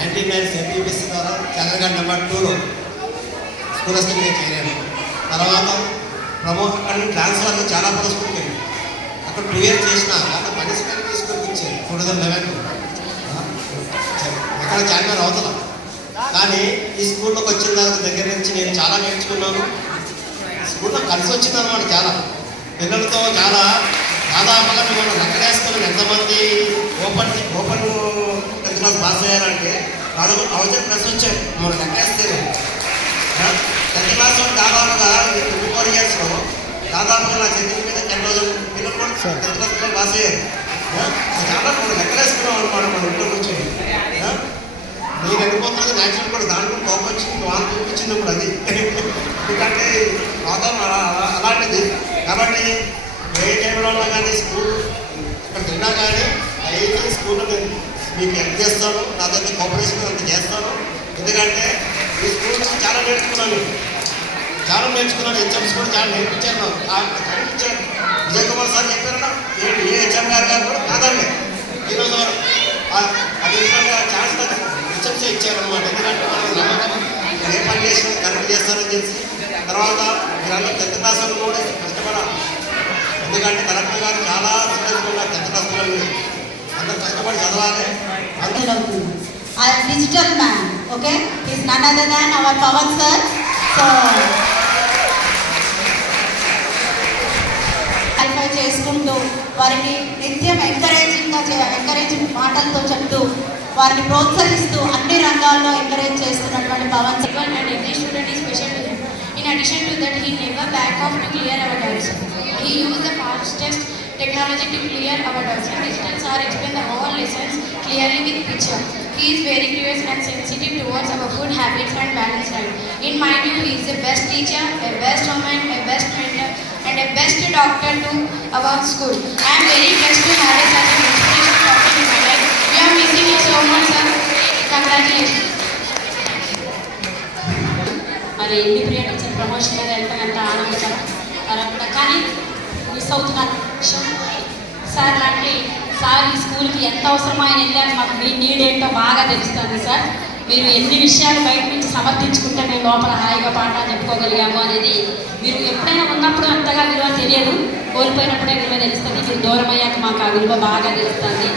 99 MBBS ద్వారా Chandragarh number 2లో school అసిస్టెంట్గా చేరాను. తర్వాత అక్కడ ట్రాన్స్ఫర్ చాలా పెద్ద స్కూల్కి వెళ్ళి అక్కడ 2 years చేసిన తర్వాత పనిష్మెంట్ తీసుకొని ఇచ్చారు 2011 ఎక్కడ చార్మర్ అవుతాం. కానీ ఈ స్కూల్లోకి వచ్చిన దగ్గర నుంచి నేను చాలా నేర్చుకున్నాను. స్కూల్లో కలిసి వచ్చిందన్నమాట. చాలా పిల్లలతో చాలా దాదాపుగా మేము లెక్కలేసుకున్నాం ఎంతమంది ఓపెన్ 10th class పాస్ అయ్యారంటే అవసరం ప్లస్ వచ్చారు. మనం లెక్కేస్తే 10th class దాదాపుగా 24 yearsలో దాదాపుగా నా చేతుల మీద 10,000 పిల్లలు కూడా 10th class పిల్లలు పాస్ అయ్యారు. చాలా మనం లెక్కలేసుకున్నాం అనమాట మన ఇంట్లో కూర్చొని. నేను వెళ్ళిపోతుంది న్యాచురల్ కూడా దాంట్లో కోపం వచ్చింది, వాళ్ళు చూపించినప్పుడు అది ఎందుకంటే వాతావరణం అలాంటిది. కాబట్టి ఏ టైంలో ఉన్నా కానీ స్కూల్ ఇక్కడ తిన్నా కానీ డైలీ స్కూల్లో నేను మీకు హెల్ప్ చేస్తాను, నా దగ్గర కోఆపరేషన్ అంత చేస్తాను. ఎందుకంటే ఈ స్కూల్ నుంచి చాలా నేర్చుకున్నాను. హెచ్ఎంస్ కూడా చాలా నేర్పించాను. కనిపించాను విజయ్ కుమార్ సార్ చెప్పారన్నా ఏ హెచ్ఎం గారు కూడా కాదండి ఈరోజు అది ఛాన్స్ హెచ్ఎంసీ ఇచ్చారనమాట. ఎందుకంటే మనకు నమ్మకం ఏ పని చేసినా కరెక్ట్ చేస్తారని తెలిసి. తర్వాత మీరందరూ 10th class కూడా కష్టపడాలి. ఎందుకంటే కలెక్టర్ గారు చాలా సీరియస్గా ఉన్నారు 10th class పిల్లలు అందరూ కష్టపడి చదవాలి. Digital man okay is none other than our Pawan sir. So చేసుకుంటూ వారికి నిత్యం ఎంకరేజింగ్ మాటలతో చెప్తూ వారిని ప్రోత్సహిస్తూ అన్ని రంగాల్లో ఎంకరేజ్ చేస్తున్నటువంటి Pawan sir. And every student is special to him. In addition to that, he never back off to clear our doubts. He used the fastest technology to clear our doubts. And digital sir explained the whole lessons clearly with picture. He is very curious and sensitive towards our food habits and balanced diet. In my view, he is the best teacher, a best woman, a best mentor, and a best doctor to our school. I am very blessed to have such an inspirational doctor in my life. We are missing you so much, sir. Congratulations. మరి ఎన్ని ప్రియ teacher promotion మీద ఎంత ఆనందకరం. కానీ miss అవుతున్న విషయం sir లాంటి sir ఈ స్కూల్కి ఎంత అవసరమో ఆయన వెళ్ళారు. మాకు మీ నీడ్ ఏంటో బాగా తెలుస్తుంది సార్. మీరు ఎన్ని విషయాలు బయట నుంచి సమర్థించుకుంటే మేము లోపల హాయిగా పాఠాలు చెప్పుకోగలిగాము అనేది మీరు ఎప్పుడైనా ఉన్నప్పుడు అంతగా విలువ తెలియదు, కోల్పోయినప్పుడే విలువ తెలుస్తుంది. మీరు దూరం అయ్యాక మాకు ఆ విలువ బాగా తెలుస్తుంది.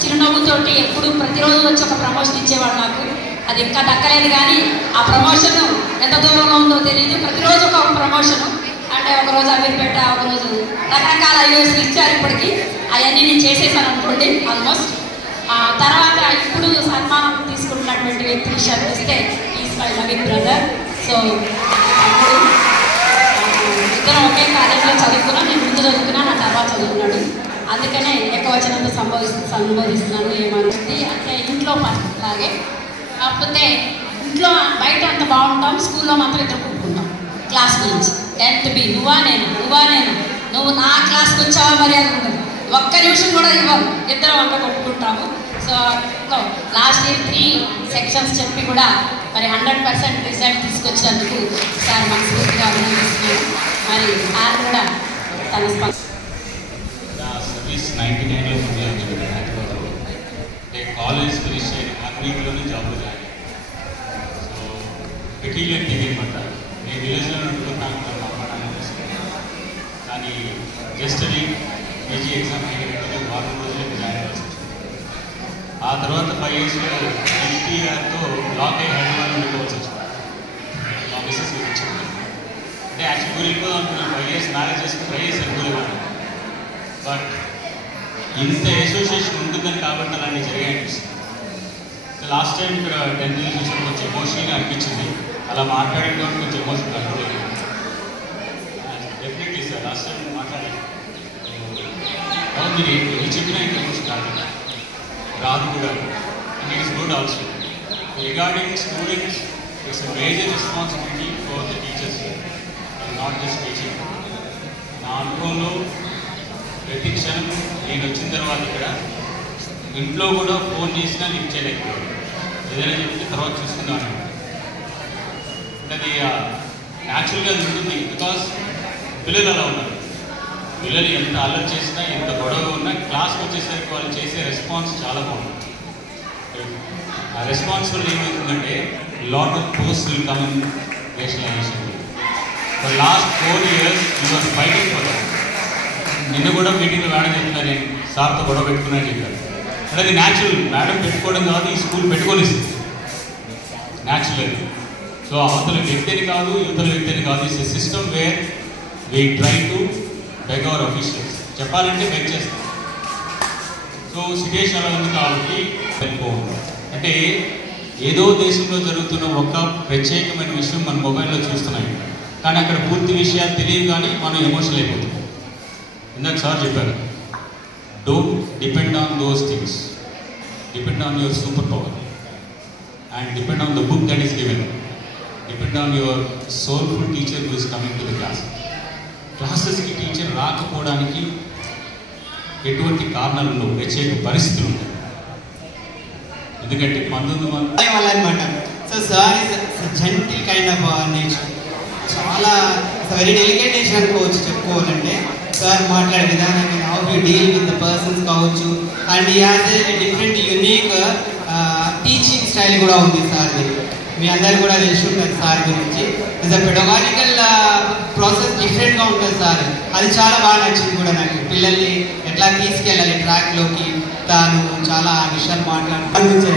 చిరునవ్వుతోటి ఎప్పుడు ప్రతిరోజు వచ్చి ఒక ప్రమోషన్ ఇచ్చేవాడు నాకు. అది ఇంకా దక్కలేదు కానీ ఆ ప్రమోషన్ ఎంత దూరంలో ఉందో తెలియదు. ప్రతిరోజు ఒక ప్రమోషను అంటే ఒకరోజు అమీర్పేట, ఒకరోజు రకరకాల ఐఏఎస్లు ఇచ్చారు. ఇప్పటికీ అవన్నీ నేను చేసేసాను అనుకోండి ఆల్మోస్ట్. తర్వాత ఇప్పుడు సన్మానం తీసుకుంటున్నటువంటి వ్యక్తి విషయాన్ని వస్తే is my loving brother. So అప్పుడు ఇద్దరం ఒకే కాలేజీలో చదువుకున్నాం. నేను ముందు చదువుకున్నా, నా తర్వాత చదువుకున్నాడు. అందుకనే ఏకవచనంతో సంబోధిస్తున్నాను. ఏమనుకుంది అంటే ఇంట్లో లాగే. కాకపోతే ఇంట్లో బయట అంత బాగుంటాం, స్కూల్లో మాత్రం ఇద్దరు కొట్టుకుంటాం క్లాస్ గురించి. 10th B నువ్వా నేను నువ్వు నా క్లాస్కి వచ్చావా మర్యాద ఉంటుంది. ఒక్క నిమిషం కూడా ఇవ్వరు, ఇద్దరం అంతా కొట్టుకుంటాము. సో లాస్ట్ ఇయర్ 3 sections చెప్పి కూడా మరి 100% రిజల్ట్ తీసుకొచ్చినందుకు సార్ మనస్ఫూర్తిగా అభినందిస్తున్నాను. మరి సార్ కూడా తన సర్వీస్ 99లో కాలేజ్ ఫినిష్ చేయడం 1 weekలోనే జాబ్లో జాయిన్ అయ్యాను. సో పెటీలియర్ టీవీ అనమాట. నేను విలేజ్లో ఉంటున్నాను, అమ్మాడని తీసుకున్నాను. కానీ జస్ట్ అది పీజీ ఎగ్జామ్ అయినట్టు 4 రోజులకి జాయిన్ అవ్వాల్సి వచ్చింది. ఆ తర్వాత 5 yearsలో ఎన్టీఆర్తో లాక్ అయ్యి హైదరాబాద్ ఉండిపోవాల్సి వచ్చింది. మా మిస్సెస్ వచ్చింది అంటే యాక్చువల్ వెళ్ళిపోదాం అనుకున్నాను. 5 years మ్యారేజ్ చేసుకుని ట్రై చేసి వెళ్ళిపోలేవాడిని. బట్ ఇంత అసోసియేషన్ ఉంటుందని కాబట్టి అలాంటి జరిగాయి. లాస్ట్ టైం ఇక్కడ 10th years వచ్చినప్పుడు కొంచెం ఎమోషనల్గా అనిపించింది. అలా మాట్లాడిన కాబట్టి కొంచెం ఎమోషన్ కంట్రోల్ అయ్యింది. డెఫినెట్లీ సార్ లాస్ట్ టైం మాట్లాడాను. మీరు ఎన్ని చెప్పినా ఇంకా ఎమోషన్ రాదు కూడా. And it is good also. Regarding students it's a major responsibility for the teachers and not just teaching. నా అనుభవంలో ప్రతి క్షణం నేను వచ్చిన తర్వాత ఇక్కడ ఇంట్లో కూడా ఫోన్ చేసినా లిఫ్ట్ చేయలేకపోయాను. ఏదైనా చెప్తే తర్వాత చూసుకుందాను. అది న్యాచురల్గా ఉంటుంది. బికాస్ పిల్లలు అలా ఉన్నారు. పిల్లలు ఎంత అల్లరి చేసినా, ఎంత గొడవ ఉన్నా క్లాస్కి వచ్చేసరికి వాళ్ళు చేసే రెస్పాన్స్ చాలా బాగుంటుంది. రెస్పాన్సిబుల్ ఏమవుతుందంటే lot of post will come in rationalisation. For last 4 years you was fighting for that. నిన్న కూడా మీటింగ్లో మేడం చెప్తున్నారు, నేను సార్తో గొడవ పెట్టుకున్నాను చెప్పారు. అంటే అది న్యాచురల్, మేడం పెట్టుకోవడం కాదు, ఈ స్కూల్ పెట్టుకొనిస్తుంది న్యాచురల్. సో అవతల వ్యక్తిని కాదు, యువతల వ్యక్తిని కాదు, it's a system where we try to beg our officials. చెప్పాలంటే బెగ్ చేస్తాం. సో సిచ్యుయేషన్ అలా ఉంది కాబట్టి వెళ్ళిపోవాలి. అంటే ఏదో దేశంలో జరుగుతున్న ఒక ప్రత్యేకమైన విషయం మన మొబైల్లో చూస్తున్నాం, కానీ అక్కడ పూర్తి విషయాలు తెలియదు, కానీ మనం ఎమోషనల్ అయిపోతాం. ఇందాక సార్ చెప్పారు, don't depend on those things, depend on you're super power and depend on the book that is given, depend on your soulful teacher who is coming to the class. క్లాసెస్కి teacher రాకపోవడానికి ఎటువంటి కారణాలు ఉండవు, ప్రత్యేక పరిస్థితులు ఉంటాయి. ఎందుకంటే 19 మంది అనమాట. So sir is gentle kind of nature, చాలా వెరీ డెలికేట్ నేచర్ అనుకోవచ్చు చెప్పుకోవాలంటే. సార్ మాట్లాడే విధానం, how you deal with the persons కావచ్చు, అండ్ ఈ has a different unique teaching style కూడా ఉంది సార్ది. మీ అందరు కూడా తెలిసి ఉంటుంది సార్ గురించి. ఇస్ అ పెడగాజికల్ ప్రాసెస్ డిఫరెంట్గా ఉంటుంది సార్. అది చాలా బాగా నచ్చింది కూడా నాకు. పిల్లల్ని ఎట్లా తీసుకెళ్ళాలి ట్రాక్లోకి, తాను చాలా విషయాలు మాట్లాడుతుంది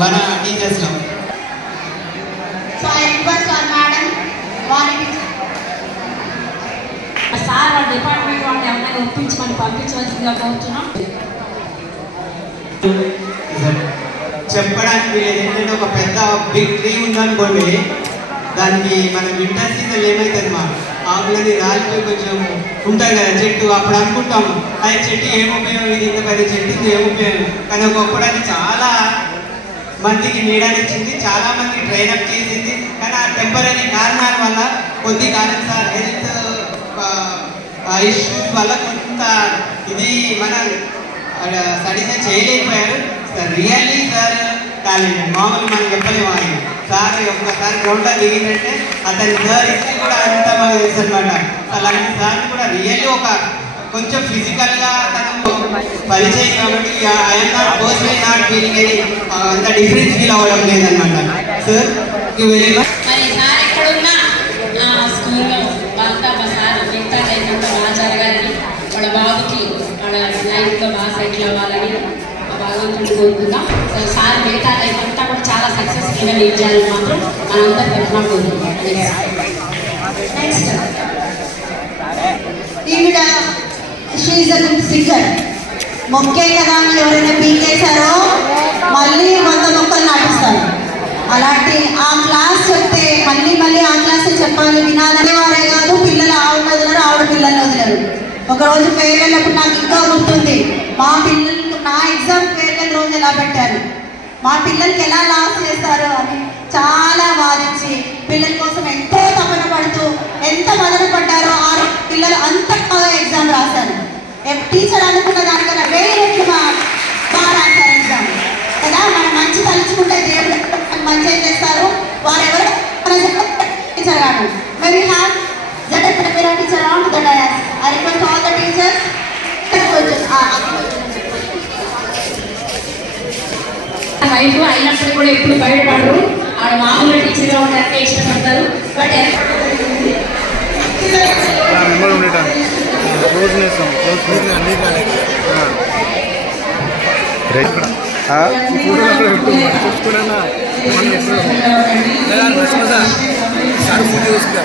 మన టీచర్స్లో. So I request our madam, sir వాళ్ళ డిపార్ట్మెంట్ వాళ్ళు ఏమైనా ఒప్పించమని పంపించవలసిందిగా కోరుతున్నాం. చెప్పడానికి వీళ్ళు ఏంటంటే ఒక పెద్ద బిగ్ ట్రీ ఉందనుకోండి, దానికి మన వింటర్ సీజన్ ఏమవుతుంది, మా ఆకులని రాలిపోయి కొంచెం ఉంటాయి కదా చెట్టు, అప్పుడు అనుకుంటాము అది చెట్టు ఏం ఉపయోగం, ఇది ఇంత పెద్ద చెట్టు ఏం ఉపయోగం. కానీ ఒకప్పుడు అది చాలా మందికి నీడనిచ్చింది, చాలా మంది ట్రైనప్ చేసింది. కానీ ఆ టెంపరీ కారణాల వల్ల కొద్ది కాలం సార్ హెల్త్ ఇష్యూస్ వల్ల కొంత ఇది మన స్టడీస్ చేయలేకపోయారు. సార్ రియల్లీ సార్ టాలెంటెడ్, మామూలు మనం చెప్పలేము. ఆయన సార్ ఒక్కసారి గ్రౌండ్లో దిగిందంటే అతని సార్ హిస్టరీ కూడా అంత బాగా తెలుసు అనమాట. అలాంటి సార్ కూడా రియల్లీ ఒక కొంచెం ఫిజికల్గా తను పరిచయం కాబట్టి I'm not personally not feeling అని అంత డిఫరెన్స్ ఫీల్ అవ్వడం లేదనమాట. Sir very much. మరి సార్ ఎక్కడున్నా స్కూల్లో అంతా మా సార్ మిగతా లైఫ్ అంతా బాగా జరగాలని, వాళ్ళ బాబుకి వాళ్ళ లైఫ్లో బాగా సెటిల్ అవ్వాలని భగవంతుడిని కోరుకుందాం. సో సార్ మిగతా లైఫ్ అంతా కూడా చాలా సక్సెస్ఫుల్గా లీడ్ చేయాలని మాత్రం మనందరూ తరఫున కోరుకుంటాం. next ఈవిడ she is a good singer. మొక్కే కదా అని ఎవరైనా పీకేశారో మళ్ళీ 100 మొక్కలు నాటిస్తారు. అలాంటి ఆ క్లాస్ చెప్తే మళ్ళీ మళ్ళీ ఆ క్లాస్ చెప్పాలి, వినాలనే వారే కాదు, పిల్లలు ఆవిడ వదిలేరు, ఆవిడ పిల్లల్ని వదిలేరు. ఒకరోజు ఫేర్వెల్ అప్పుడు నాకు ఇంకా గుర్తుంది, మా పిల్లలు నా ఎగ్జామ్ ఫేర్వెల్ రోజు ఎలా పెట్టారు, మా పిల్లలకి ఎలా లాస్ చేస్తారు అని చాలా వాదించి పిల్లల కోసం ఎంతో తపన పడుతూ ఎంత మదన పడ్డారో ఆ పిల్లలు అంత బాగా ఎగ్జామ్ రాశారు. టీచర్ అనుకున్న దానికన్నా వేరే రెట్లు బాగా రాశారు ఎగ్జామ్ కదా. మనం మంచి తలుచుకుంటే దేవుడు మంచిగా చేస్తారు. వారు ఎవరు టీచర్ కాదు. మరి హ్యావ్ జడ teacher on the dais. I request all the teachers. Wife అయినప్పుడు కూడా ఎప్పుడు బయటపడరు, ఆడ మామూలుగా టీచర్గా ఉండడానికి ఇష్టపడతారు. బట్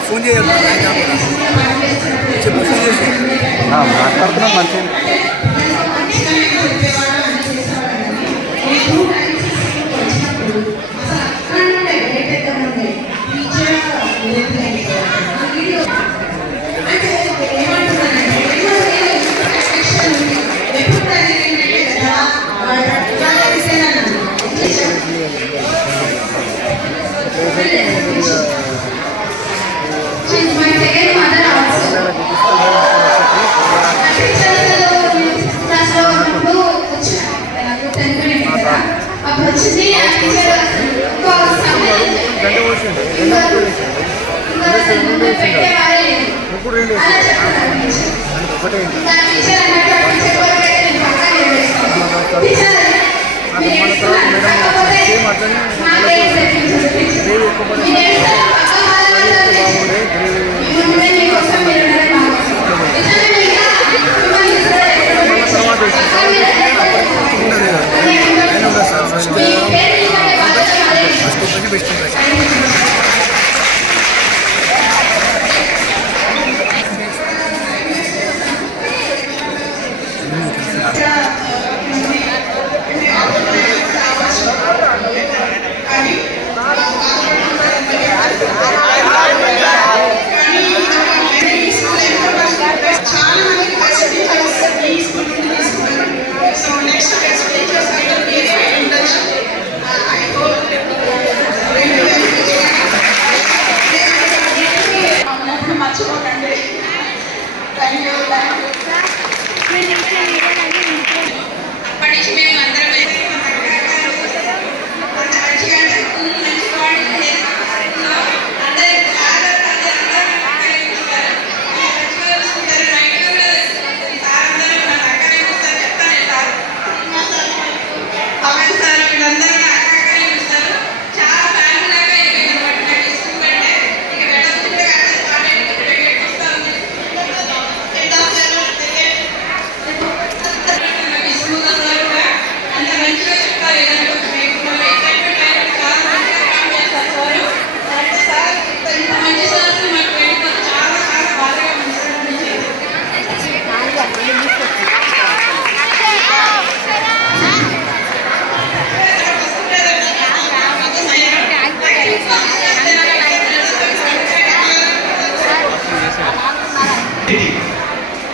ఫోన్ చేయాలి చెప్పు, ఫోన్ చేసి మాట్లాడుతున్నాం మంచిగా. టీచర్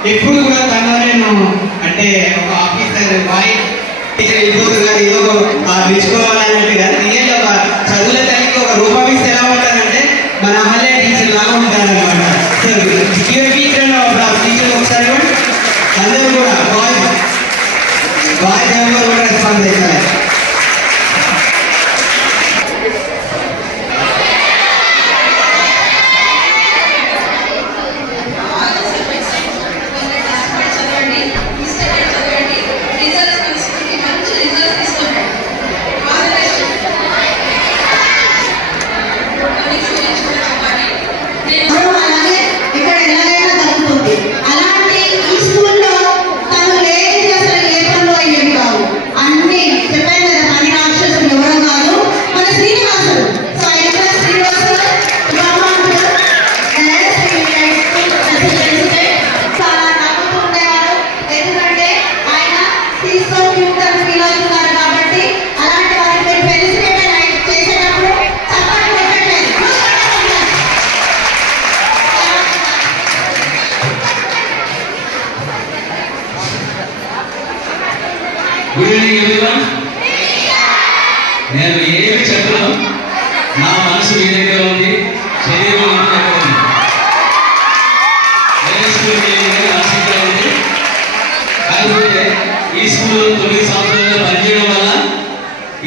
ఎప్పుడు కూడా తనను అంటే ఒక ఆఫీసర్ బాయ్ టీచర్ అయిపోతుంది కానీ ఏదో నేర్చుకోవాలన్నట్టుగా రియల్ ఒక చదువుల తల్లికి ఒక రూపమిస్తే ఎలా ఉంటుందంటే మన అహల్య టీచర్ లాగా ఉంటారనమాట. టీచర్ ఒకసారి అందరూ కూడా బాయ్ ఎవరు కూడా రెస్పాన్స్ అవుతారు. Good evening everyone. నేను ఏమి చెప్పను, నా మనసు మీ దగ్గర ఉంది, శరీరం మీ దగ్గర ఉంది. వేరే స్కూల్ ఉంది. కాకపోతే ఈ స్కూల్ 9 సంవత్సరాలుగా పనిచేయడం వల్ల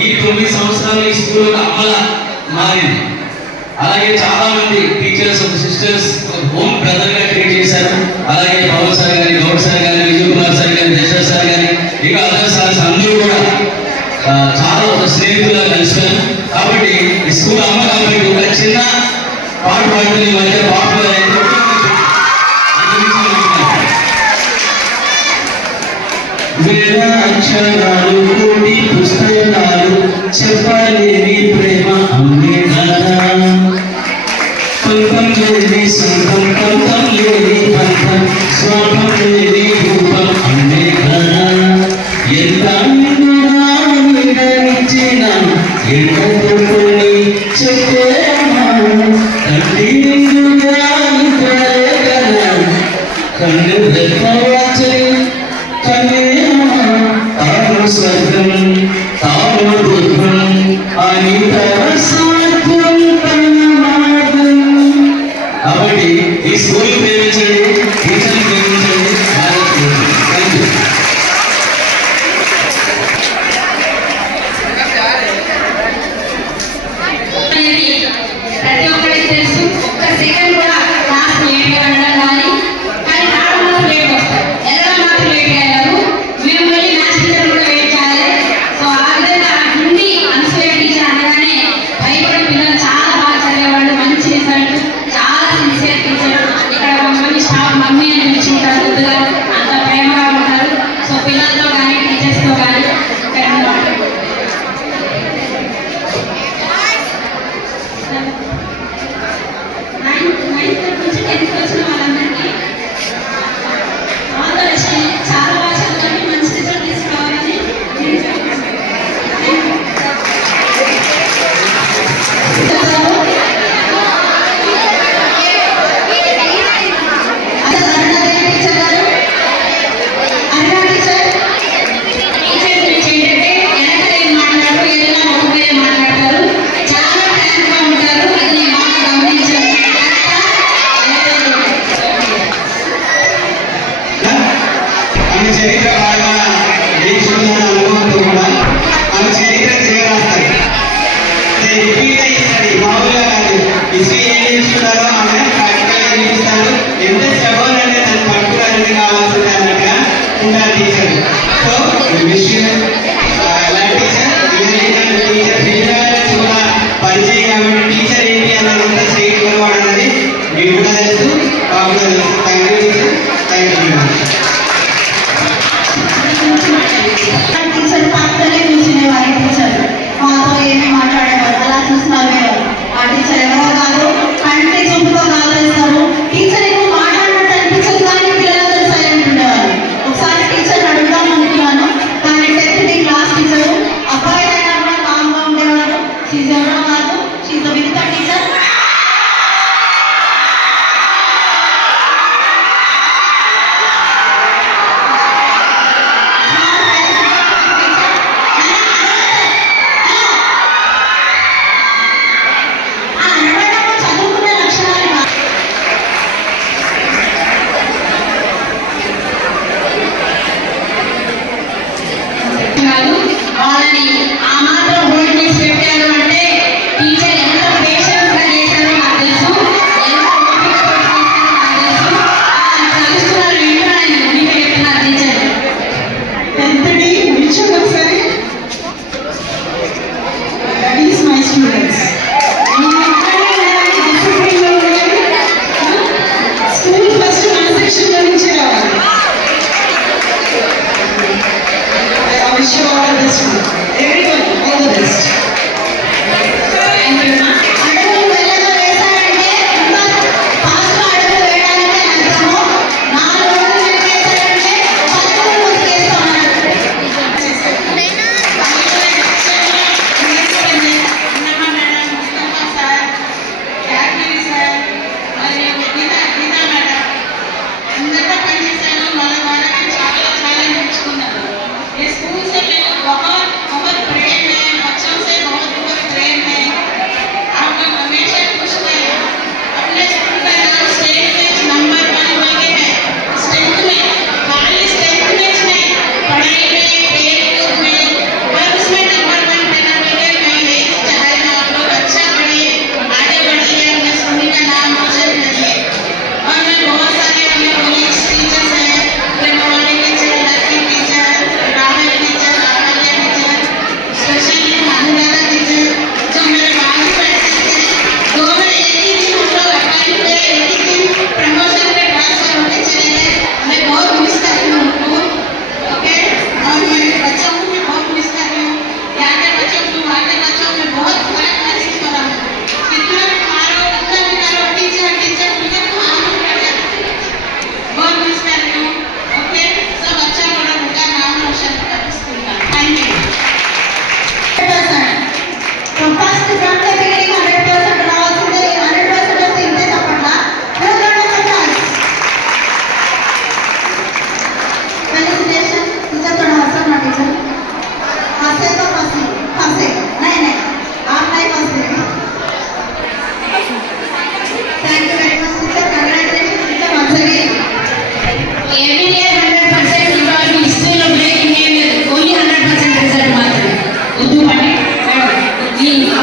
ఈ 9 సంవత్సరాలు ఈ స్కూల్ ఒక అమల మారింది. అలాగే చాలా మంది టీచర్స్ సిస్టర్స్ హోమ్ బ్రదర్ గా ట్రీట్ చేశారు. అలాగే పవన్ సార్ గారి, గౌడ్ సార్ గారి, విజయ్ కుమార్ సార్ గారి, దశరథ్ సార్ గారి, ఇక అదర్ సార్స్ అందరూ కూడా చాలా ఒక స్నేహితులుగా కలిసిపోయారు. కాబట్టి ఈ స్కూల్ అమ్మ కాబట్టి ఒక చిన్న పాట పాడుతున్న ఈ మధ్య పాపులర్ అయితే అక్షరాలు కోటి పుస్తకాలు చెప్పలేని ప్రేమ అమ్మే కదా. పంతం లేని సొంతం, పంతం లేని పంతం, స్వార్థం లేని రూపం అమ్మే కదా. ఎంత నిండిన ఎండతోని చెప్పేమా తండ్రి నిండుగా కదా. కన్ను రెప్పవచ్చే కన్నే తాను స్వర్గం తాను దుర్గం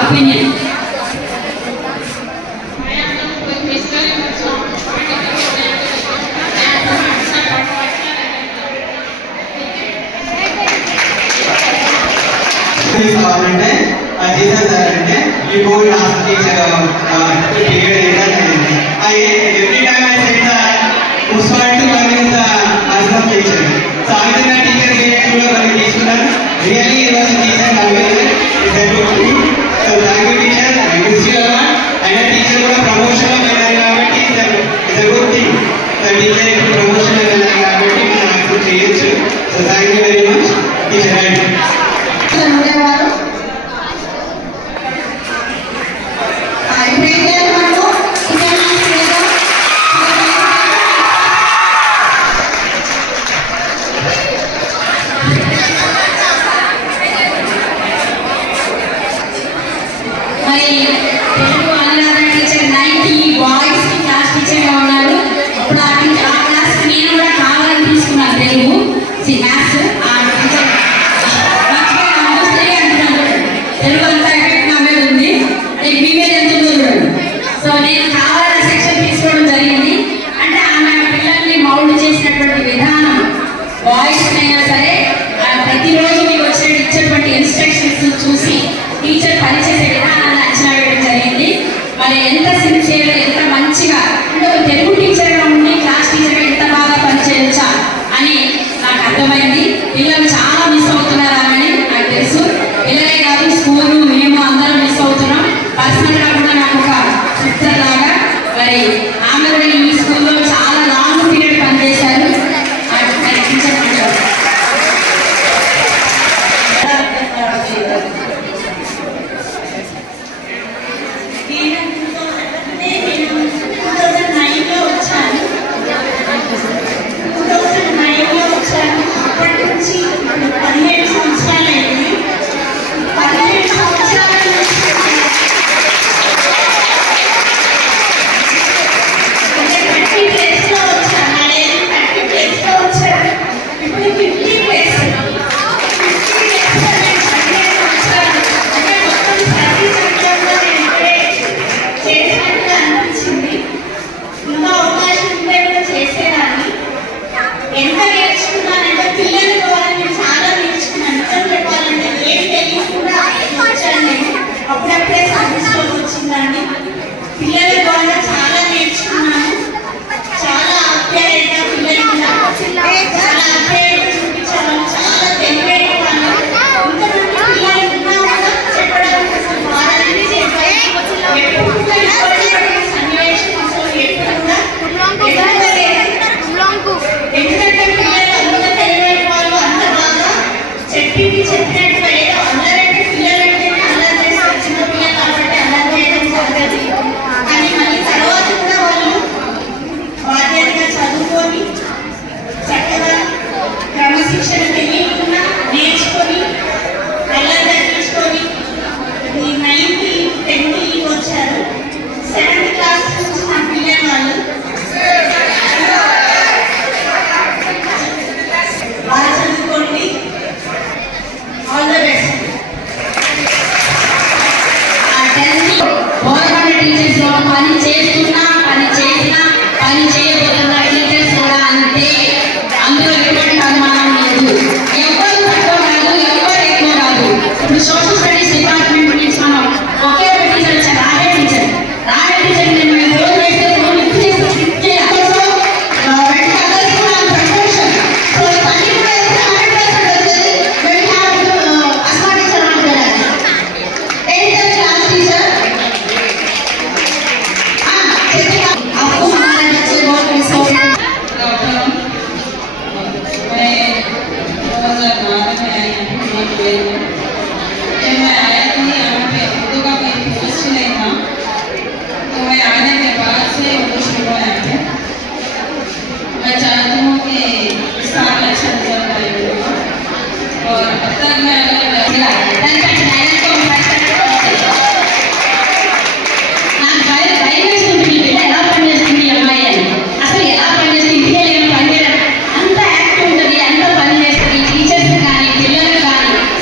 opinion. కావాలంటే చేసేసారంటే యూ గో లాస్ట్ పీరియడ్ ఏంటంటే ఎవ్రీ టైమ్ ఐ సెట్ ముస్వాల్ to come in the as the teacher so ఆ విధంగా టీచర్ రిలేటెడ్ కూడా కొన్ని తీసుకున్నాను రియల్లీ ఈ రోజు teacher convener is a good thing so thank you teacher I miss you a lot and teacher కూడా promotion లో వెళ్ళారు కాబట్టి it's a good thing so teacher ఇప్పుడు ప్రమోషన్ లో వెళ్ళారు కాబట్టి మనం యాక్సెప్ట్ చేయొచ్చు so thank you very much teacher and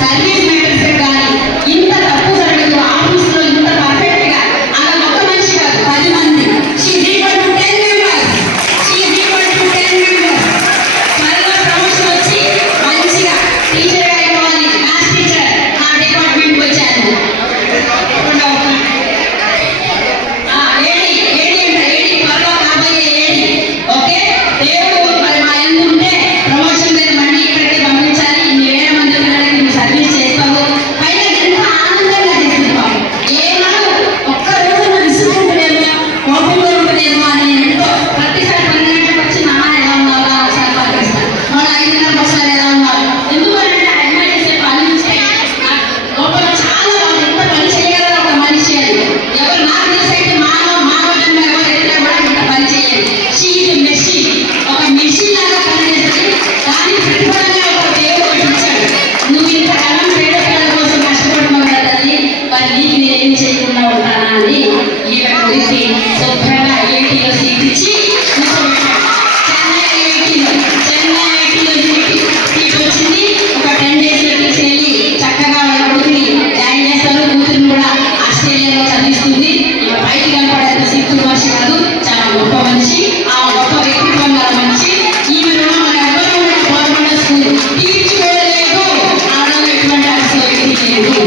service matters కానీ ఇంత తప్పు జరగదు ఆఫీస్లో లేదు.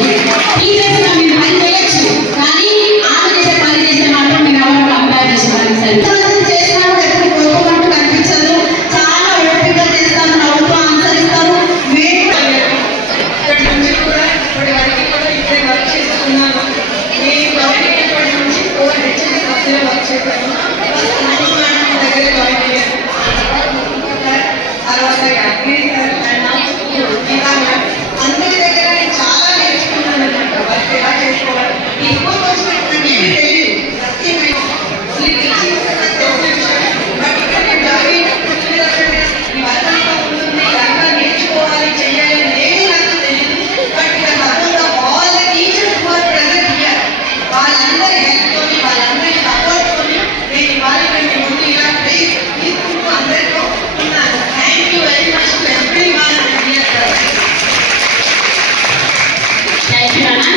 టీచర్స్గా మీరు పని చేయొచ్చు, కానీ ఆమె చేసే పని చేస్తే మాత్రం మీరు ఎవరు కంపేర్ చేసుకోవాలి సార్. చేసినప్పుడు ఎప్పుడు కోపమంటూ కనిపించదు. చాలా ఓపికగా చేస్తాను, నవ్వుతూ ఆన్సర్ ఇస్తాను. ఇక్కడి నుంచి కూడా ఇప్పటి వరకు కూడా ఇక్కడే వర్క్ చేస్తున్నాను. నేను గవర్నమెంట్ నుంచి 4 హెచ్ఎండి బస్సులో వర్క్ చేశాను. దగ్గర జాయిన్ అయ్యాను. తర్వాత అందరి దగ్గర నేను చాలా నేర్చుకున్నాను అనమాట. వర్క్ ఎలా చేసుకోవాలి. ఎక్కువ వచ్చినటువంటి తెలియదు. బట్ ఇక్కడ నేను జాయిన్ ఈ వర్క్ అంతా ఉంటుంది, అంతా నేర్చుకోవాలి, చేయాలి అనేది నాకు తెలియదు. బట్ ఇక్కడ మొత్తంగా all the teachers for present here వాళ్ళందరి హెల్ప్తో వాళ్ళందరి సపోర్ట్తో నేను ఇవాళ ముందు ఇలా ప్లేస్ తీసుకుంటూ అందరితో ఉన్నాను. Thank you very much to every one here. Thank you అన్న.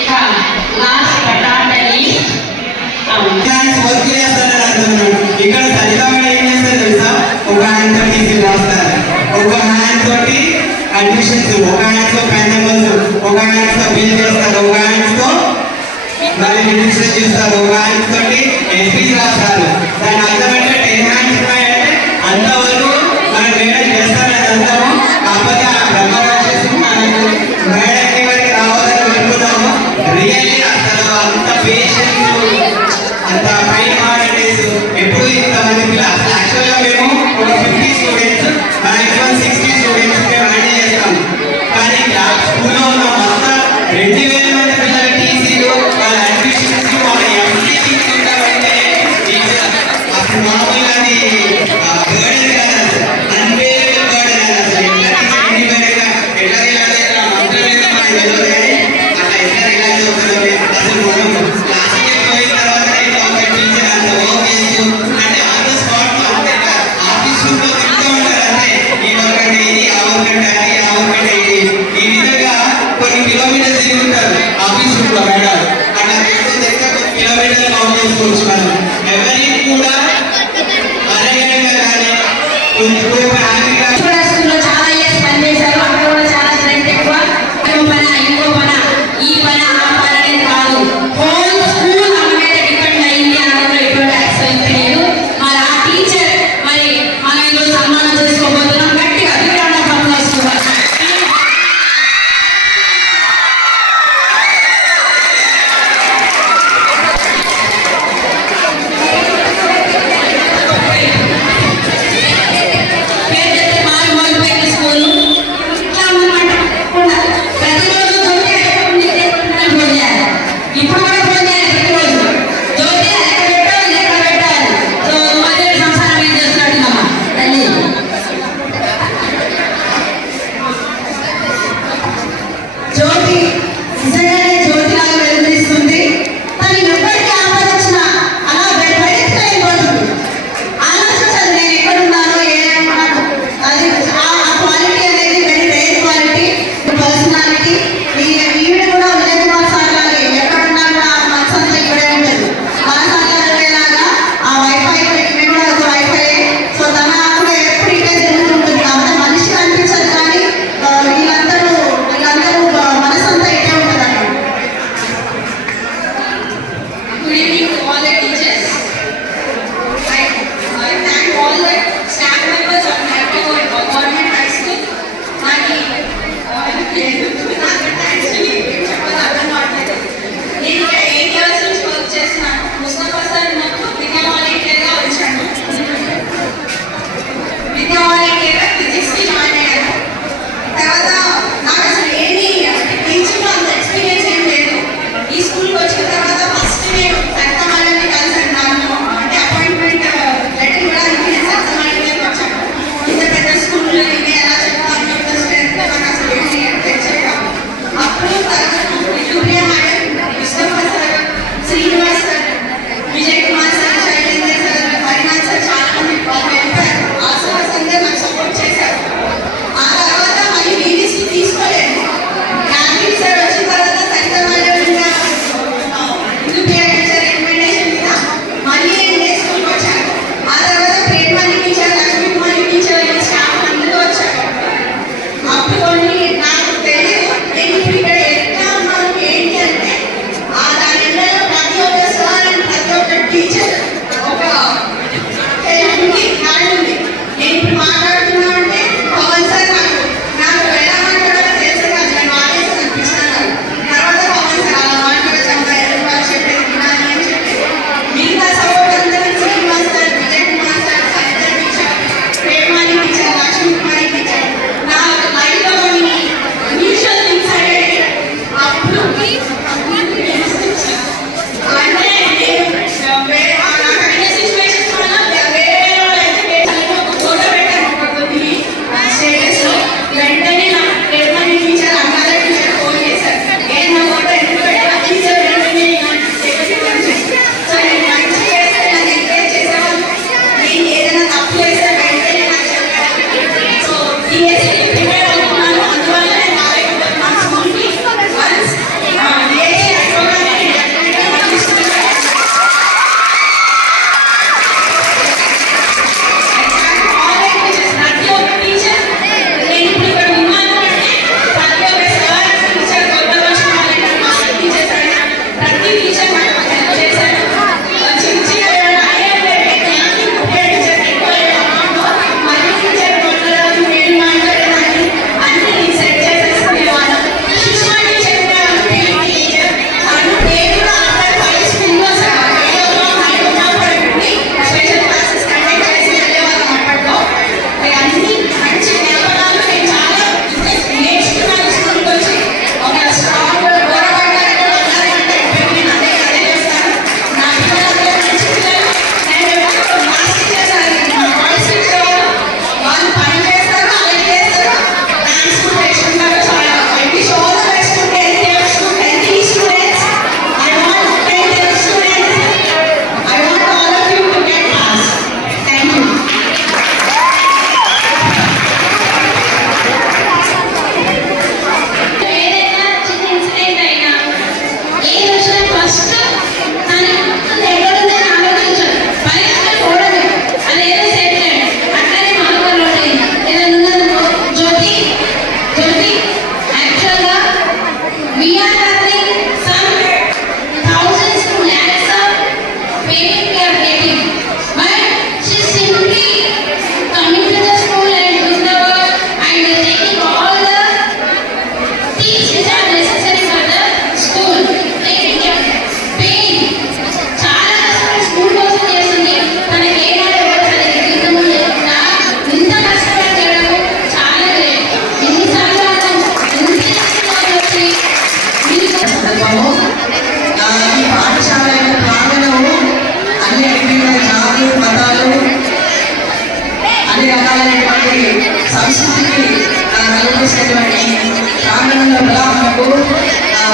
ఇక last but not the least work చేస్తున్నారు అంటున్నాడు. ఇక్కడ సరిదాగా ఏం చేస్తారు తెలుసా? ఒక హ్యాండ్ తోటి ఈజీలు రాస్తారు, ఒక హ్యాండ్ తోటి అడ్మిషన్స్, ఒక హ్యాండ్స్ తో పెన్ నెంబర్స్, ఒక హ్యాండ్స్ తో బిల్ చేస్తారు, ఒక హ్యాండ్స్ తో మళ్ళీ రిజిస్టర్ చేస్తారు, ఒక హ్యాండ్స్ తోటి ఎస్పీస్ రాస్తారు. దాని అర్థం అంటే 10 హ్యాండ్స్ ఉన్నాయంటే అంతవరకు మనం మేడం చేస్తామని అంటాము. కాకపోతే ఆ బ్రహ్మ రాసేసి మనకు మేడంకి వరకు రావాలని అనుకున్నాము. రియల్లీ అసలు అంత పేషెన్స్, అంత ఫైన్ హార్డెస్ ఎప్పుడు ఇంతమంది పిల్లలు. యాక్చువల్గా మేము ఒక 50 స్టూడెంట్స్, మ్యాక్సిమం 60 స్టూడెంట్స్ మేము హ్యాండిల్ చేస్తాం. కానీ స్కూల్లో ఉన్న మొత్తం 2000 మంది పిల్లల టీసీలు, వాళ్ళ అడ్మిషన్స్, వాళ్ళ ఎంపీ తీసుకుంటామంటే అసలు మామూలుగా అది బర్డెన్ కాదు, అన్వేరియబుల్ బర్డెన్. అసలు ఎట్లా రిలాక్స్ మాత్రమే మనకి తెలియదు, కానీ అట్లా ఎట్లా రిలాక్స్ అవుతుంది. అసలు మనం క్లాస్కి పోయిన తర్వాత ఒక టీచర్ అంత వర్క్ చేస్తూ అంటే ఆన్ ద స్పాట్ అంతే ఆఫీస్ రూమ్ లో తింటూ ఉంటారు. అంతే ఈ వర్క్ అంటే ఇది, ఆ వర్క్ అంటే అది, ఆ వర్క్ అంటే ఇది. ఈ విధంగా కొన్ని కిలోమీటర్స్ తిరుగుతారు ఆఫీస్ రూమ్ లో మేడం. అట్లా తిరుగుతుంటే కొన్ని కిలోమీటర్లు కౌంట్ చేసుకోవచ్చు మనం. ఎవరికి కూడా అరగంటగా కానీ కొంచెం హ్యాపీగా స్కూల్లో చాలా ఇయర్స్ పనిచేశారు. అక్కడ కూడా చాలా స్ట్రెంత్ ఎక్కువ. ఇంకో పన ఈ పన ఆ పన అనేది కాదు, హోల్ స్కూల్ మన మీద డిపెండ్ అయింది అనడంలో ఎటువంటి ఎక్స్పెన్స్ లేదు. మరి ఆ టీచర్ మరి మనం ఈరోజు సన్మానం చేసుకోబోతున్నాం. గట్టిగా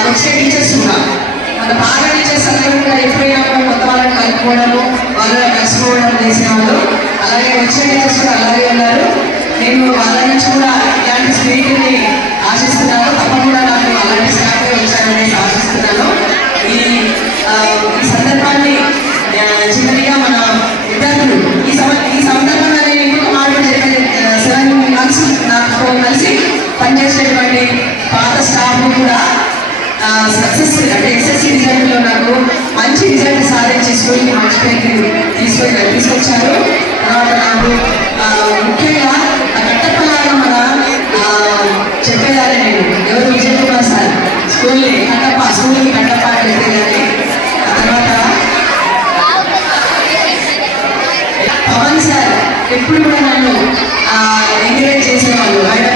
వచ్చే టీచర్స్ కూడా మన పాత టీచర్స్ అందరూ కూడా ఎప్పుడైనా కొత్త వాళ్ళని కలుపుకోవడము వాళ్ళని కలిసిపోవడం చేసేవాళ్ళు. అలాగే వచ్చే టీచర్స్ కూడా అలాగే ఉన్నారు. నేను వాళ్ళ నుంచి కూడా ఇలాంటి స్నేహితుల్ని ఆశిస్తున్నాను. తప్పకుండా నాకు అలాంటి స్టాఫ్ వచ్చారనేసి ఆశిస్తున్నాను. ఈ సందర్భాన్ని చిన్నదిగా మన విద్యార్థులు ఈ సందర్భంగా నేను ఇంకొక మాట చెప్పేది 7 months నాకు కలిసి పనిచేసేటువంటి పాత స్టాఫ్ కూడా సక్సెస్ అంటే ఎస్ఎస్సి రిజల్ట్లో నాకు మంచి రిజల్ట్ సాధించి స్కూల్కి మంచి పేరు తీసుకొచ్చారు. తర్వాత నాకు ముఖ్యంగా కట్టప్పలాగా మన చెప్పేదాన్ని నేను ఎవరు విజయ్ కుమార్ సార్ స్కూల్కి కట్టప్ప అని చెప్పేదాన్ని. ఆ తర్వాత పవన్ సార్ ఎప్పుడు కూడా నన్ను ఎంకరేజ్ చేసేవాళ్ళు. ఆయన